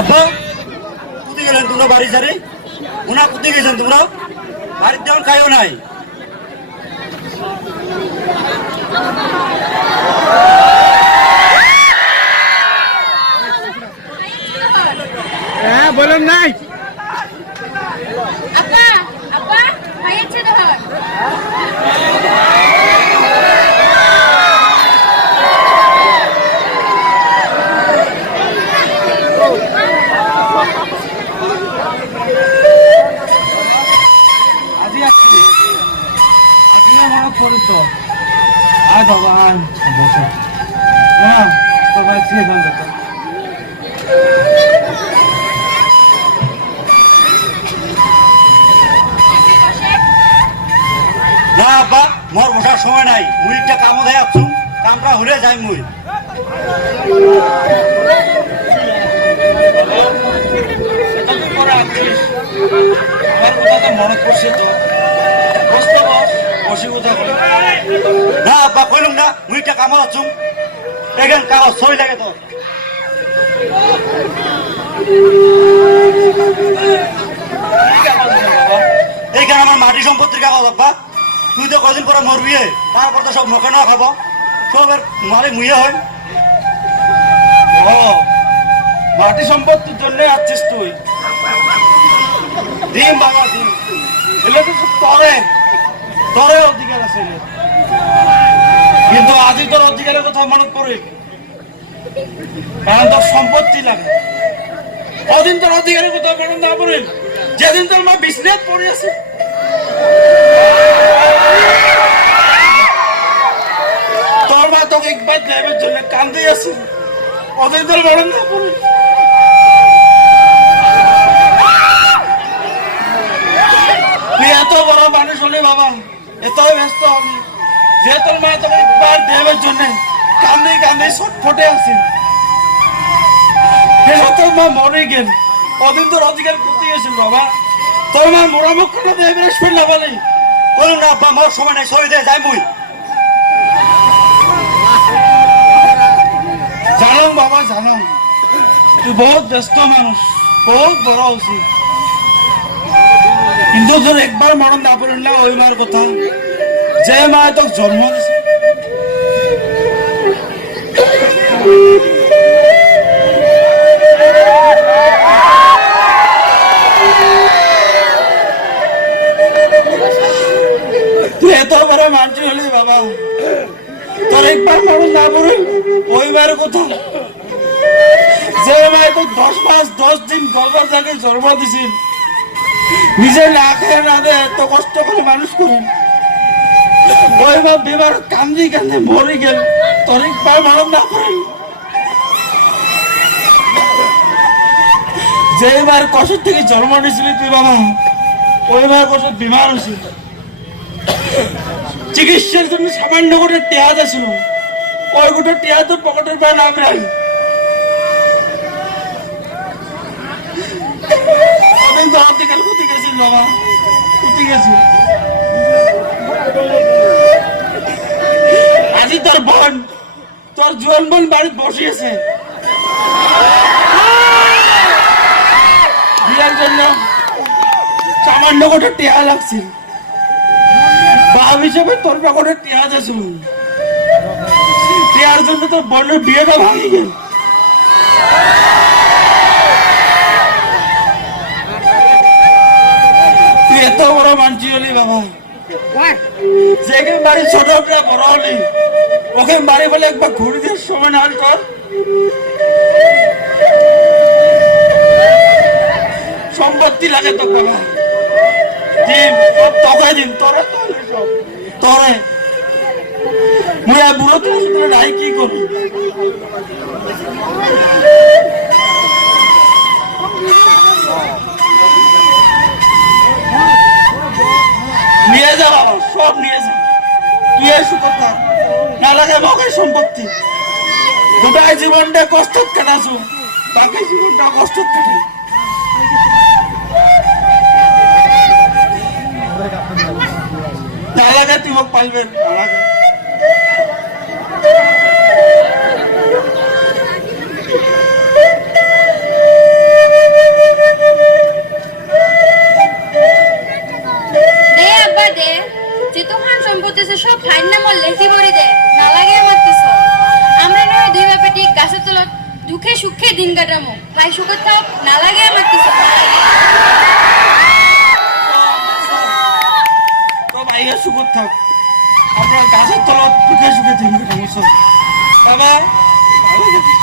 আব্বা কোথায় গেলেন তোমরা বাড়ি সারে? ওনা কোথায় গেছেন তোমরা? বাড়ির তেমন খাইও নাই। হ্যাঁ বলুন নাই আপা আপা ভাইয়ের ছেলে হয় আজি আসছি আজকে আমার পরিত আয় বাবা আয় বসে না তো ভাই ছেলে ভালো না আব্বা মোর বসার সময় নাই, মুই একটা কামও দেয় আসছু, কামটা হলে যাই মুই। মনে করছে তো বসে কথা না আব্বা কইলাম না, মুই একটা কামও আসছু, এখান কাগজ ছবি লাগে তোর। এইখানে আমার মাটি সম্পত্তির কাগজ আব্বা, তুই তো কদিন পরে মরবি, তারপর তো সব মুখে নেওয়া খাবো, সবের মালিক মুইয়ে হয়। ও মাটি সম্পত্তির জন্য আসছিস তুই? দিন বাবা দিন, এলে তো তরে তরে অধিকার আছে, কিন্তু আজি তোর অধিকারের কথা মনে করে, কারণ তোর সম্পত্তি লাগে। কদিন তোর অধিকারের কথা মনে না পড়ে, যেদিন তোর মা বিছনাত পড়ে আছে, তোর মা তোকে একবার দেবের জন্য কান্দে আছে, কদিন তোর মনে না পড়ে। তুই এত বড় মানুষ হলে বাবা, এত ব্যস্ত হবি যে তোর মা তোকে একবার দেবের জন্য কান্দে কান্দে ছটফটে আছে, তোর মা মরে গেল, কদিন তোর অধিকার করতে গেছিল বাবা, তোর মা মোরামুখ করে দেয় বৃহস্পতি না বলে। বলুন না আব্বা মোর সময় নাই, ছবি দেয় যাই মুই। জানো বাবা জানো, তুই বহুত ব্যস্ত মানুষ, বহুত বড় উচিত, কিন্তু তোর একবার মরণ না পড়ল না ওই মার কথা, যে মা তোকে জন্ম দিছে। তুই এত বড় মানুষ হলি বাবা, তোর একবার মরণ না পড়ল ওই মার কথা, যে মা তো 10 মাস 10 দিন গর্ভে থেকে জন্ম দিছিল, নিজে না খেয়ে না দে এত কষ্ট করে মানুষ করুন, ওই মা বিমার কান্দি কান্দি মরে গেল, তোর একবার মরণ না পড়ল। যে মার কষ্ট থেকে জন্ম নিয়েছিলি তুই বাবা, ওই মার কষ্ট বিমার হয়েছিল, চিকিৎসার জন্য সামান্য করে টেয়াদ আছিল, ওই গোটা টেয়াদ তোর পকেটের পা নাম রাখ। কোথায় গেছিল বাবা, কোথায় গেছিল? আজি তোর বোন, তোর জোয়ান বোন বাড়িতে বসিয়েছে, বিয়ার জন্য সামান্য করে টেয়া লাগছিল, বাপ হিসেবে তোর পকেটে টেয়া আছে, টেয়ার জন্য তোর বোনের বিয়েটা ভাঙি গেল। তুই এত বড় মানছি হলি বাবা, যেখানে বাড়ি ছোট বড় হলি, ওকে বাড়ি বলে একবার ঘুরে দিয়ে সময় না হল তোর। সম্পত্তি লাগে তো বাবা, দিন সব তকাই দিন তোরে তোরে মুই আর বুড়ো তোর নাই কি করি। নিয়ে যা বাবা, সব নিয়ে যা, তুই এসু কথা না লাগে মগে সম্পত্তি, গোটাই জীবনটা কষ্ট কাটাছু, বাকি জীবনটা কষ্ট কাটে। না লাগে তুই মোক পাইবেন, না লাগে দুঃখে সুখে দিন কাটামো ভাই সুখে থাক না লাগে আমার কিছু না লাগে। তো ভাইয়া সুখত থাক, আমরা গাছের তলত দুঃখে সুখে দিন কাটাবো। বাবা ভালো থাকিস।